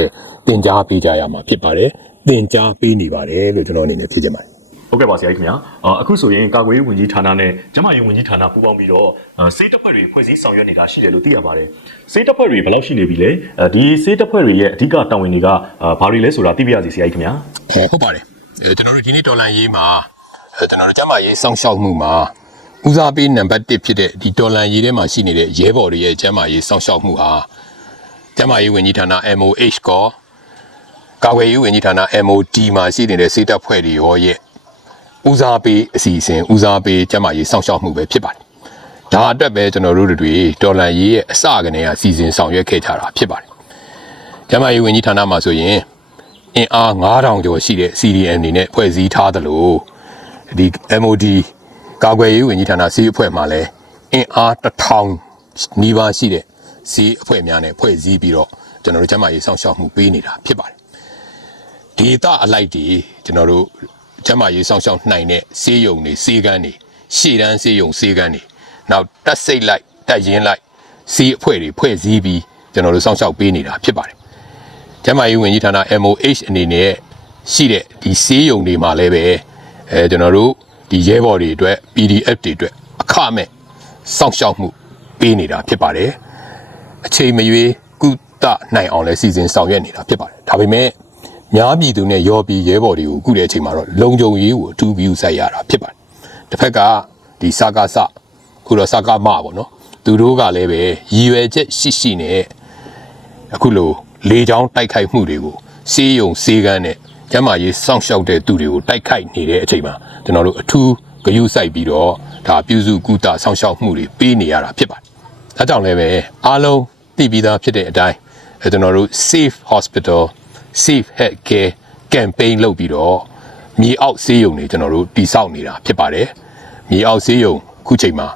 သင်ကြားပေးကြရမှာဖြစ်ပါတယ်သင်ကြားပေးနေပါတယ်လို့ကျွန်တော်အနေနဲ့ဖြေချင်ပါတယ် ဟုတ်ကဲ့ပါဆရာကြီးခင်ဗျာအာအခုဆိုရင်ကာကွယ်ရေးဝန်ကြီးဌာနနဲ့ကျန်းမာရေးဝန်ကြီးဌာနပူးပေါင်းပြီးတော့အာစေးတပ်ဖွဲ့တွေဖွဲ့စည်းဆောင်ရွက်နေတာရှိတယ်လို့သိရပါတယ်စေးတပ်ဖွဲ့တွေဘယ်လောက်ရှိနေပြီလဲအဲဒီစေးတပ်ဖွဲ့တွေရဲ့အဓိကတာဝန်တွေကအာဘာတွေလဲဆိုတာသိပြရစီဆရာကြီးခင်ဗျာဟုတ်ပါတယ်အဲကျွန်တော်တို့ဒီနေ့ဒေါ်လာရေးမှာအဲကျွန်တော်တို့ကျမရေးစောင့်ရှောက်မှုမှာဦးစားပေးနံပါတ်1ဖြစ်တဲ့ဒီဒေါ်လာရေးထဲမှာရှိနေတဲ့ရဲဘော်တွေရဲ့ကျမရေးစောင့်ရှောက်မှုဟာကျမရေးဝန်ကြီးဌာန MOH ကောကာဝယ်ရေးဝန်ကြီးဌာန MOD မှာရှိနေတဲ့စေတပ်ဖွဲ့တွေရောရဲ့ ဦးစားပေးအစီအစဉ်ဦးစားပေးကျမရေးစောင့်ရှောက်မှုပဲဖြစ်ပါတယ်ဒါအတွက်ပဲကျွန်တော်တို့တွေဒေါ်လာရေးရဲ့အစကနေကစီစဉ်ဆောင်ရွက်ခဲ့ကြတာဖြစ်ပါတယ်ကျမရေးဝန်ကြီးဌာနမှာဆိုရင်အင်အား9000ကျော်ရှိတဲ့ CDM အနေနဲ့ဖွဲ့စည်းထားသလိုဒီ MOD ကာကွယ်ရေးဝန်ကြီးဌာနစီးအဖွဲ့မှာလည်းအင်အား1000နီးပါးရှိတဲ့ဈေးအဖွဲ့များနဲ့ဖွဲ့စည်းပြီးတော့ကျွန်တော်တို့ကျန်းမာရေးစောင့်ရှောက်မှုပေးနေတာဖြစ်ပါတယ်ဒေတာအလိုက်တွေကျွန်တော်တို့ ကျန်းမာရေးစောင့်ရှောက်နိုင်တဲ့ဈေးရုံတွေဈေးကန်းတွေရှေ့တန်းဈေးရုံဈေးကန်းတွေနောက်တက်စိတ်လိုက်တက်ရင်လိုက်ဈေးအဖွဲ့တွေဖွဲ့စည်းပြီးကျွန်တော်တို့စောင့်ရှောက်ပေးနေတာဖြစ်ပါတယ်ကျန်းမာရေးဝန်ကြီးဌာန MOH အနေနဲ့ရှိတဲ့ဒီဆေးရုံတွေမှာလည်းပဲအဲကျွန်တော်တို့ဒီရဲဘော်တွေအတွက် PDF တွေအတွက်အခမဲ့စောင့်ရှောက်မှုပေးနေတာဖြစ်ပါတယ်အချိန်မရွေးကုသနိုင်အောင်လည်းစီစဉ်ဆောင်ရွက်နေတာဖြစ်ပါတယ်ဒါပေမဲ့ များပြည်သူနဲ့ရောပြည်ရဲဘော်တွေကိုကုတဲ့အချိန်မှာတော့လုံခြုံရေးကိုအထူးပြုဆိုင်ရတာဖြစ်ပါတယ်တစ်ဖက်ကဒီစကားစခုတော့စကားမပေါ့နော်သူတို့ကလည်းပဲရည်ရွယ်ချက်ရှိရှိနဲ့အခုလိုလေချောင်းတိုက်ခိုက်မှုတွေကိုစေးယုံစေးကန်းနဲ့ကျမ်းမာရေးစောင့်ရှောက်တဲ့သူတွေကိုတိုက်ခိုက်နေတဲ့အချိန်မှာကျွန်တော်တို့အထူးဂရုစိုက်ပြီးတော့ဒါပြုစုကုသစောင့်ရှောက်မှုတွေပေးနေရတာဖြစ်ပါတယ်။ဒါကြောင့်လည်းပဲအားလုံးသိပြီးသားဖြစ်တဲ့အတိုင်းအဲကျွန်တော်တို့ safe hospital safe health care campaign လုပ်ပြီးတော့မြေအောက်စေးယုံတွေကျွန်တော်တို့တိစောက်နေတာဖြစ်ပါတယ်။မြေအောက်စေးယုံခုချိန်မှာ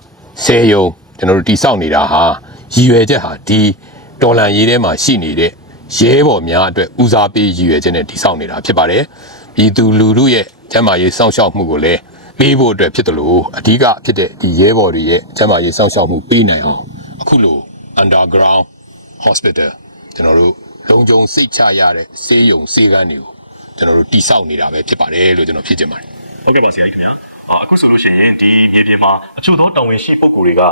10ယုံကျွန်တော်တို့တိစောက်နေတာဟာရည်ရွယ်ချက်ဟာဒီဒေါ်လာရေးထဲမှာရှိနေတဲ့ရဲဘော်များအတွက်ဦးစားပေးရည်ရွယ်ချက်နဲ့တည်ဆောက်နေတာဖြစ်ပါတယ်။ပြည်သူလူထုရဲ့ကျန်းမာရေးစောင့်ရှောက်မှုကိုလည်းပေးဖို့အတွက်ဖြစ်တယ်လို့အဓိကဖြစ်တဲ့ဒီရဲဘော်တွေရဲ့ကျန်းမာရေးစောင့်ရှောက်မှုပေးနိုင်အောင်အခုလို underground hospital ကျွန်တော်တို့ လုံခြုံစိတ်ချရတဲ့ဆေးရုံဆေးကန်းတွေကိုကျွန်တော်တို့တည်ဆောက်နေတာပဲဖြစ်ပါတယ်လို့ကျွန်တော်ဖြစ်ချင်ပါတယ်ဟုတ်ကဲ့ပါဆရာကြီးခင်ဗျာအာအခုဆိုလို့ရှိရင်ဒီမြေပြင်မှာအချို့သောတာဝန်ရှိပုဂ္ဂိုလ်တွေက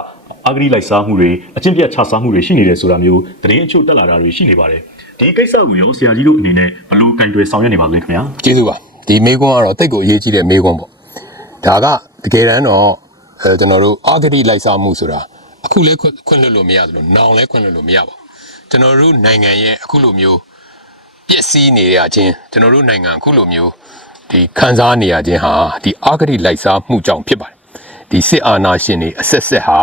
အာဂရိလိုက်စားမှုတွေအကျင့်ပြတ်ခြစားမှုတွေရှိနေတယ်ဆိုတာမျိုးသတင်းအချို့တက်လာတာတွေရှိနေပါတယ်ဒီကိစ္စကိုရောဆရာကြီးတို့အနေနဲ့ဘယ်လိုကင်တွယ်ဆောင်ရွက်နေပါလဲခင်ဗျာကျေးဇူးပါဒီမေကွန်းကတော့တိတ်ကိုအရေးကြီးတဲ့မေကွန်းပေါ့ဒါကတကယ်တမ်းတော့အဲကျွန်တော်တို့အာဂတိလိုက်စားမှုဆိုတာအခုလဲခွင့်ခွင့်လွှတ်လို့မရသလိုနောင်လဲခွင့်လွှတ်လို့မရပါဘူး ကျွန်တော်တို့နိုင်ငံရဲ့အခုလိုမျိုးပျက်စီးနေရခြင်းကျွန်တော်တို့နိုင်ငံအခုလိုမျိုးဒီခံစားနေရခြင်းဟာဒီအာဂတိလိုက်စားမှုကြောင့်ဖြစ်ပါတယ်ဒီစစ်အာဏာရှင်တွေအဆက်ဆက်ဟာ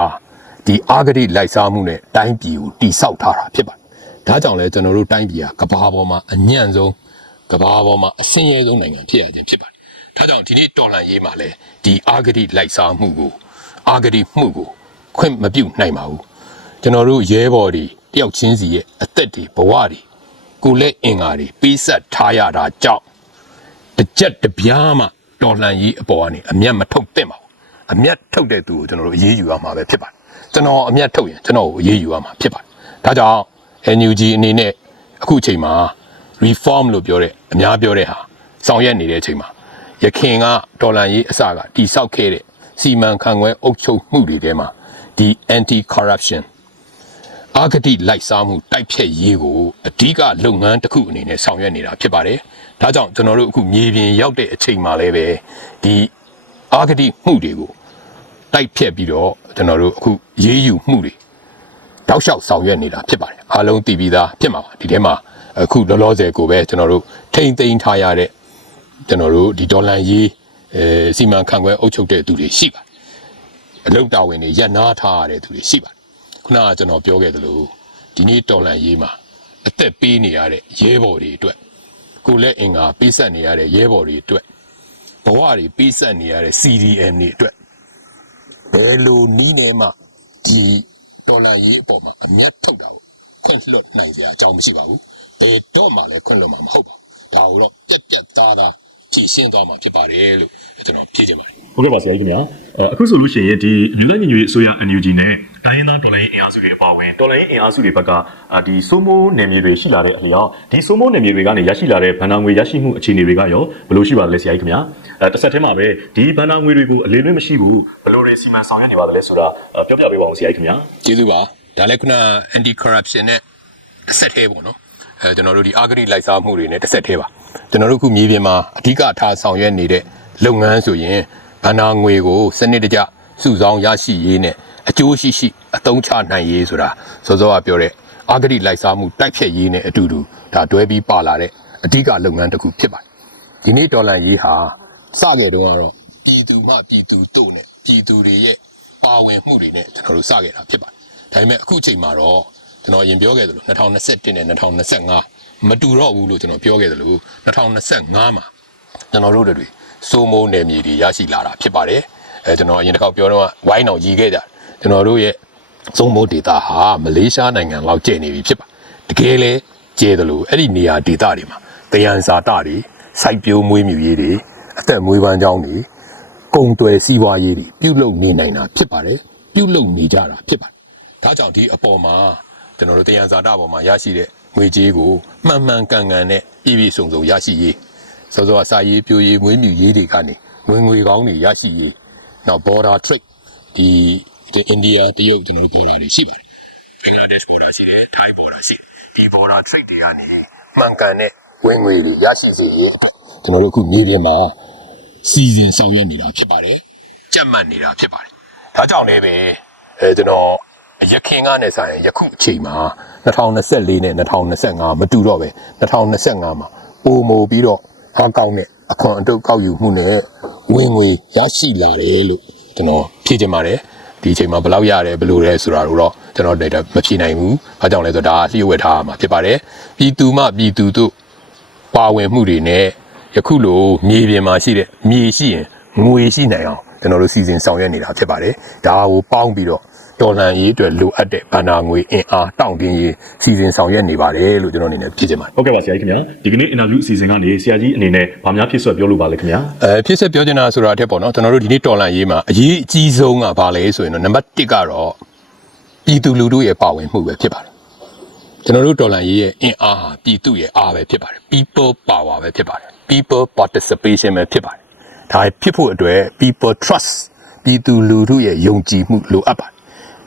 ဒီအာဂတိလိုက်စားမှုနဲ့တိုင်းပြည်ကိုတိဆောက်ထားတာဖြစ်ပါတယ်ဒါကြောင့်လဲကျွန်တော်တို့တိုင်းပြည်ကကဘာပေါ်မှာအညံ့ဆုံးကမ္ဘာပေါ်မှာအဆင်းရဲဆုံးနိုင်ငံဖြစ်ရခြင်းဖြစ်ပါတယ်။ဒါကြောင့်ဒီနေ့တော်လှန်ရေးမှာလည်းဒီအာဂတိလိုက်စားမှုကိုအာဂတိမှုကိုခွင့်မပြုနိုင်ပါဘူး။ကျွန်တော်တို့ရဲဘော်တွေ တယောက်ချင်းစီရဲ့အသက်တွေဘဝတွေကိုယ်လက်အင်္ဂါတွေပေးဆက်ထားရတာကြောင့်တစ်ကြက်တစ်ပြားမှတော်လှန်ရေးအပေါ်ကနေအမျက်မထုတ်သင့်ပါဘူး။အမျက်ထုတ်တဲ့သူကိုကျွန်တော်တို့အေးအေးယူရမှာပဲဖြစ်ပါတယ်။ကျွန်တော်အမျက်ထုတ်ရင်ကျွန်တော်ကိုအေးအေးယူရမှာဖြစ်ပါတယ်။ဒါကြောင့် NUG အနေနဲ့အခုအချိန်မှာ reform လို့ပြောတဲ့အများပြောတဲ့ဟာဆောင်ရွက်နေတဲ့အချိန်မှာရခင်ကဒေါ်လာရေးအစကတိဆောက်ခဲ့တဲ့စီမံခန့်ခွဲအုပ်ချုပ်မှုတွေထဲမှာဒီ anti corruption အာဂတိလိုက်စားမှုတိုက်ဖြတ်ရေးကိုအဓိကလုပ်ငန်းတစ်ခုအနေနဲ့ဆောင်ရွက်နေတာဖြစ်ပါတယ်။ဒါကြောင့်ကျွန်တော်တို့အခုမြေပြင်ရောက်တဲ့အချိန်မှာလည်းပဲဒီအာဂတိမှုတွေကိုတိုက်ဖြတ်ပြီးတော့ကျွန်တော်တို့အခုရေးယူမှုတွေတောက်လျှောက်ဆောင်ရွက်နေတာဖြစ်ပါတယ်အားလုံးတည်ပြီးသားဖြစ်မှာပါဒီထဲမှာအခုလောလောဆယ်ကိုပဲကျွန်တော်တို့ထိမ့်သိမ်းထားရတဲ့ကျွန်တော်တို့ဒီဒေါ်လာရေးအဲစီမံခန့်ခွဲအုပ်ချုပ်တဲ့သူတွေရှိပါတယ်အလုတ်တာဝန်တွေရပ်နားထားရတဲ့သူတွေရှိပါတယ် ခုနကကျွန်တော်ပြောခဲ့သလိုဒီနေ့ဒေါ်လာရေးမှာအသက်ပေးနေရတဲ့ရဲဘော်တွေအတွက်ကိုယ်လက်အင်္ဂါပေးဆက်နေရတဲ့ရဲဘော်တွေအတွက်ဘဝတွေပေးဆက်နေရတဲ့ CDN တွေအတွက်ဘယ်လိုနီးနေမှဒီဒေါ်လာရေးအပေါ်မှာအမျက်ထုတ်တာကိုခွင့်လွှတ်နိုင်စရာအကြောင်းမရှိပါဘူးဘယ်တော့မှလည်းခွင့်လွှတ်မှာမဟုတ်ပါဘူးဒါကိုတော့ပြက်ပြက်သားသား ကြည်ရှင်းသွားမှာဖြစ်ပါတယ်လို့ကျွန်တော်ဖြေချင်ပါတယ်ဟုတ်ကဲ့ပါဆရာကြီးခင်ဗျာအဲအခုဆိုလို့ရှိရင်ဒီအမျိုးသားညီညွတ်ရေးအစိုးရ NUG နဲ့တိုင်းရင်းသားတော်လှန်ရေးအင်အားစုတွေအပါအဝင်တော်လှန်ရေးအင်အားစုတွေဘက်ကအာဒီစိုးမိုးနယ်မြေတွေရှိလာတဲ့အလျောက်ဒီစိုးမိုးနယ်မြေတွေကနေရရှိလာတဲ့ဗန္ဒာငွေရရှိမှုအခြေအနေတွေကရောဘယ်လိုရှိပါသလဲဆရာကြီးခင်ဗျာအဲတစ်ဆက်တည်းမှာပဲဒီဗန္ဒာငွေတွေကိုအလေးလွှဲမရှိဘူးဘယ်လိုတွေစီမံဆောင်ရွက်နေပါသလဲဆိုတာအဲပြောပြပေးပါဦးဆရာကြီးခင်ဗျာကျေးဇူးပါဒါလည်းခုန anti corruption နဲ့တစ်ဆက်သေးပေါ့နော်အဲကျွန်တော်တို့ဒီအာဂရိလိုက်စားမှုတွေနဲ့တစ်ဆက်သေးပါ ကျွန်တော်တို့ခုမြေပြင်မှာအဓိကထားဆောင်ရွက်နေတဲ့လုပ်ငန်းဆိုရင်ဗန္နာငွေကိုစနစ်တကျစုဆောင်းရရှိရေးနဲ့အကျိုးရှိရှိအသုံးချနိုင်ရေးဆိုတာစောစောကပြောတဲ့အာဂရိလိုက်စားမှုတိုက်ဖြတ်ရေးနဲ့အတူတူဒါတွဲပြီးပါလာတဲ့အဓိကလုပ်ငန်းတစ်ခုဖြစ်ပါတယ်ဒီနေ့ဒေါ်လာရေးဟာစခဲ့တုန်းကတော့ပြည်သူမှပြည်သူတို့နဲ့ပြည်သူတွေရဲ့ပါဝင်မှုတွေနဲ့ကျွန်တော်တို့စခဲ့တာဖြစ်ပါတယ်ဒါပေမဲ့အခုချိန်မှာတော့ကျွန်တော်ရင်ပြောခဲ့သလို2021နဲ့2025 မတူတော့ဘူးလို့ကျွန်တော်ပြောခဲ့သလို2025မှာကျွန်တော်တို့တွေစိုးမိုးနယ်မြေတွေရရှိလာတာဖြစ်ပါတယ်အဲကျွန်တော်အရင်တစ်ခေါက်ပြောတော့ဝိုင်းအောင်ရည်ခဲ့ကြတယ်ကျွန်တော်တို့ရဲ့သုံးမိုးဒေတာဟာမလေးရှားနိုင်ငံလောက်ကျနေပြီဖြစ်ပါတကယ်လဲကျဲတယ်လို့အဲ့ဒီနေရာဒေတာတွေမှာတယံဇာတတွေစိုက်ပျိုးမွေးမြူရေးတွေအသက်မွေးပန်းကြောင်းတွေကုံတွယ်စီးပွားရေးတွေပြုလုပ်နေနိုင်တာဖြစ်ပါတယ်ပြုလုပ်နေကြတာဖြစ်ပါတယ်ဒါကြောင့်ဒီအပေါ်မှာကျွန်တော်တို့တယံဇာတပေါ်မှာရရှိတဲ့ ငွေကြေးကိုမှန်မှန်ကန်ကန်နဲ့ပြည့်ပြည့်စုံစုံရရှိရေးစောစောအစာရေးပြိုးရေးမွေးမြူရေးတွေကနေဝင်ငွေကောင်းတွေရရှိရေးနောက် border trade ဒီဒီအိန္ဒိယတရုတ်ကျွန်တော်တို့ပြောတာတွေရှိပါတယ်ဘင်္ဂလားဒေ့ရှ် border ရှိတယ်ထိုင်း border ရှိတယ်ဒီ border trade တွေကနေမှန်ကန်တဲ့ဝင်ငွေတွေရရှိစေရေးအတွက်ကျွန်တော်တို့အခုမြေပြင်မှာစီစဉ်ဆောင်ရွက်နေတာဖြစ်ပါတယ်ကြက်မှတ်နေတာဖြစ်ပါတယ်ဒါကြောင့်လည်းပဲအဲကျွန်တော် ရခင်ကနေဆိုင်ယခုအချိန်မှာ2024နဲ့2025မတူတော့ပဲ2025မှာပိုမိုပြီးတော့အားကောင်းတဲ့အခွန်အတုပ်ကောက်ယူမှုနဲ့ဝင်ငွေရရှိလာတယ်လို့ကျွန်တော်ဖြည့်ချင်ပါတယ်ဒီအချိန်မှာဘယ်လောက်ရတယ်ဘယ်လိုလဲဆိုတာတော့ကျွန်တော်လည်းမဖြေနိုင်ဘူး။ဘာကြောင့်လဲဆိုတော့ဒါလျှို့ဝှက်ထားမှာဖြစ်ပါတယ်။ပြည်သူမှပြည်သူတို့ပါဝင်မှုတွေနဲ့ယခုလိုမြေပြင်မှာရှိတဲ့မြေရှိရင်ငွေရှိနိုင်အောင်ကျွန်တော်တို့စီစဉ်ဆောင်ရွက်နေတာဖြစ်ပါတယ်။ဒါကိုပေါင်းပြီးတော့ တော်လှန်ရေးအတွက်လိုအပ်တဲ့ဗန္နာငွေအင်အားတောင့်တင်းရေးစီစဉ်ဆောင်ရွက်နေပါတယ်လို့ကျွန်တော်အနေနဲ့ဖြေချင်ပါတယ်ဟုတ်ကဲ့ပါဆရာကြီးခင်ဗျာဒီကနေ့ interview အစီအစဉ်ကနေဆရာကြီးအနေနဲ့ဗာများဖြစ်ဆွဲပြောလို့ပါလဲခင်ဗျာအဲဖြစ်ဆက်ပြောချင်တာဆိုတာအထက်ပေါ့နော်ကျွန်တော်တို့ဒီနေ့တော်လန်ရေးမှာအရေးအကြီးဆုံးကဘာလဲဆိုရင်တော့နံပါတ်1ကတော့ပြည်သူလူထုရဲ့ပါဝင်မှုပဲဖြစ်ပါတယ်ကျွန်တော်တို့တော်လန်ရေးရဲ့အင်အားဟာပြည်သူရဲ့အားပဲဖြစ်ပါတယ် people power ပဲဖြစ်ပါတယ် people participation ပဲဖြစ်ပါတယ်ဒါဖြစ်ဖို့အတွက် people trust ပြည်သူလူထုရဲ့ယုံကြည်မှုလိုအပ်ပါတယ်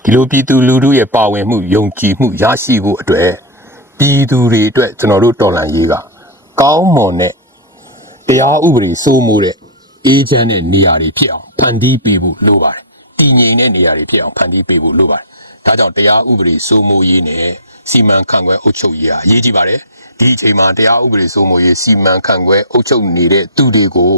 ဒီလိုပြည်သူလူထုရဲ့ပါဝင်မှုယုံကြည်မှုရရှိဖို့အတွက်ပြည်သူတွေအတွက်ကျွန်တော်တို့တော်လန်ရေးကကောင်းမွန်တဲ့တရားဥပဒေစိုးမိုးတဲ့အေဂျင့်တဲ့နေရာတွေဖြစ်အောင်ဖန်တီးပေးဖို့လိုပါတယ်။တည်ငြိမ်တဲ့နေရာတွေဖြစ်အောင်ဖန်တီးပေးဖို့လိုပါတယ်။ဒါကြောင့်တရားဥပဒေစိုးမိုးရေးနဲ့စီမံခန့်ခွဲအုပ်ချုပ်ရေးဟာအရေးကြီးပါတယ်။ ဒီအချိန်မှာတရားဥပဒေစိုးမိုးရေးစီမံခန့်ခွဲအုပ်ချုပ်နေတဲ့သူတွေကို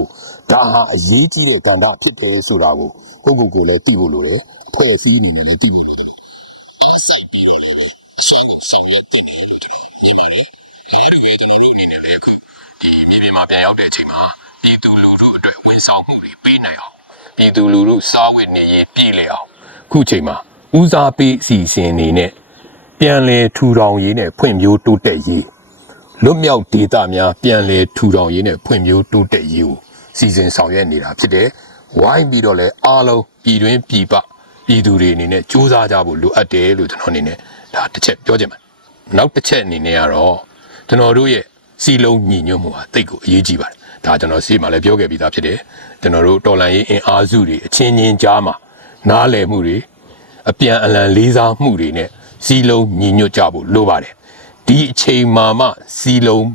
ဒါဟာအရေးကြီးတဲ့ကဏ္ဍဖြစ်တယ်ဆိုတာကိုကိုယ့်ကိုယ်ကိုယ်လည်းသိဖို့လိုတယ်။အဖွဲ့အစည်းအနေနဲ့လည်းသိဖို့လိုတယ်။ဆက်ပြီးတော့လည်းရှောင်းဆောင်ရွက်တဲ့နေရာကိုကျွန်တော်မြင်ပါတယ်။အဲဒီလိုကျွန်တော်တို့အနေနဲ့လည်းအခုဒီမြေပြင်မှာပြန်ရောက်တဲ့အချိန်မှာပြည်သူလူထုအတွက်ဝန်ဆောင်မှုတွေပေးနိုင်အောင်ပြည်သူလူထုစားဝတ်နေရေးပြည်လည်အောင်အခုချိန်မှာဦးစားပေးအစီအစဉ်အနေနဲ့ပြန်လည်ထူထောင်ရေးနဲ့ဖွံ့ဖြိုးတိုးတက်ရေး လွတ်မြောက်ဒေသများပြန်လည်ထူထောင်ရေးနဲ့ဖွံ့ဖြိုးတိုးတက်ရေးကိုစီစဉ်ဆောင်ရွက်နေတာဖြစ်တယ်။ဝိုင်းပြီးတော့လည်းအားလုံးပြည်တွင်းပြည်ပပြည်သူတွေအနေနဲ့စူးစမ်းကြဖို့လိုအပ်တယ်လို့ကျွန်တော်အနေနဲ့ဒါတစ်ချက်ပြောချင်ပါတယ်။နောက်တစ်ချက်အနေနဲ့ကတော့ကျွန်တော်တို့ရဲ့စီလုံးညီညွတ်မှုဟာတိတ်ကိုအရေးကြီးပါတယ်။ဒါကျွန်တော်စီမှာလည်းပြောခဲ့ပြီးသားဖြစ်တယ်။ကျွန်တော်တို့တော်လန်ရေးအင်အားစုတွေအချင်းချင်းကြားမှာနားလည်မှုတွေအပြန်အလှန်လေးစားမှုတွေနဲ့စီလုံးညီညွတ်ကြဖို့လိုပါတယ်။ ဒီအချိန်မှာမှစီလုံး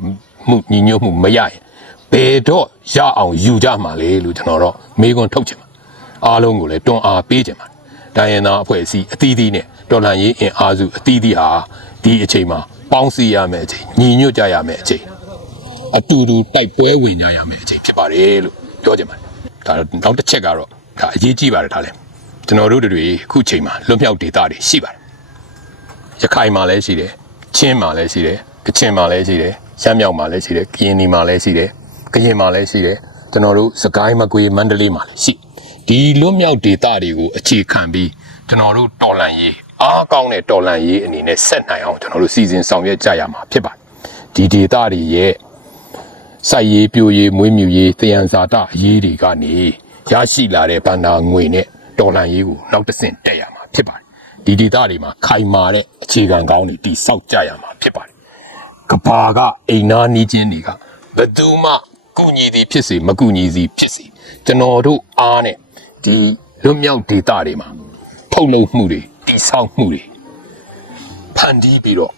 မှုညီညွတ်မှုမရရင်ဘယ်တော့ရအောင်ယူကြမှာလဲလို့ကျွန်တော်တော့မေးခွန်းထုတ်ချင်ပါအားလုံးကိုလည်းတွန်းအားပေးချင်ပါတယ်။တိုင်းရင်းသားအဖွဲ့အစည်းအသီးသီးနဲ့တော်လှန်ရေးအင်အားစုအသီးသီးဟာဒီအချိန်မှာပေါင်းစည်းရမယ့်အချိန်ညီညွတ်ကြရမယ့်အချိန်အတူတူတိုက်ပွဲဝင်ကြရမယ့်အချိန်ဖြစ်ပါတယ်လို့ပြောချင်ပါတယ်။ဒါနောက်တစ်ချက်ကတော့ဒါအရေးကြီးပါတယ်ဒါလည်းကျွန်တော်တို့တွေအခုချိန်မှာလွတ်မြောက်ဒေသတွေရှိပါတယ်။ရခိုင်မှာလည်းရှိတယ် ချင်းမှာလည်းရှိတယ်ကချင်မှာလည်းရှိတယ်ရှမ်းမြောက်မှာလည်းရှိတယ်ကရင်နီမှာလည်းရှိတယ်ကရင်မှာလည်းရှိတယ်ကျွန်တော်တို့စကိုင်းမကွေးမန္တလေးမှာလည်းရှိဒီလွတ်မြောက်ဒေသတွေကိုအခြေခံပြီးကျွန်တော်တို့တော်လန်ရေးအားကောင်းတဲ့တော်လန်ရေးအနေနဲ့ဆက်နိုင်အောင်ကျွန်တော်တို့စီစဉ်ဆောင်ရွက်ကြရမှာဖြစ်ပါတယ်ဒီဒေသတွေရဲ့စိုက်ရေးပြိုရေးမွေးမြူရေးတယံဇာတအရေးတွေကနေရရှိလာတဲ့ဗန္နာငွေနဲ့တော်လန်ရေးကိုနောက်တစ်ဆင့်တက်ရမှာဖြစ်ပါတယ် ဒီဒေသတွေမှာခိုင်မာတဲ့အခြေခံကောင်းတွေတည်ဆောက်ကြရမှာဖြစ်ပါတယ်ကဘာကအိမ်နာနီးချင်းတွေကဘယ်သူမှကုညီသည်ဖြစ်စေမကုညီစီဖြစ်စေကျွန်တော်တို့အားနဲ့ဒီလွတ်မြောက်ဒေတာတွေမှာထုတ်လုပ်မှုတွေတိဆောက်မှုတွေဖန်တီးပြီးတော့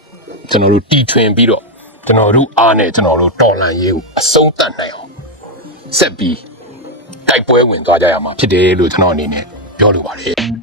ကျွန်တော်တို့တီထွင်ပြီးတော့ကျွန်တော်တို့အားနဲ့ကျွန်တော်တို့တော်လှန်ရေးကိုအဆုံးသတ်နိုင်အောင်ဆက်ပြီးတိုက်ပွဲဝင်သွားကြရမှာဖြစ်တယ်လို့ကျွန်တော်အနေနဲ့ပြောလိုပါတယ်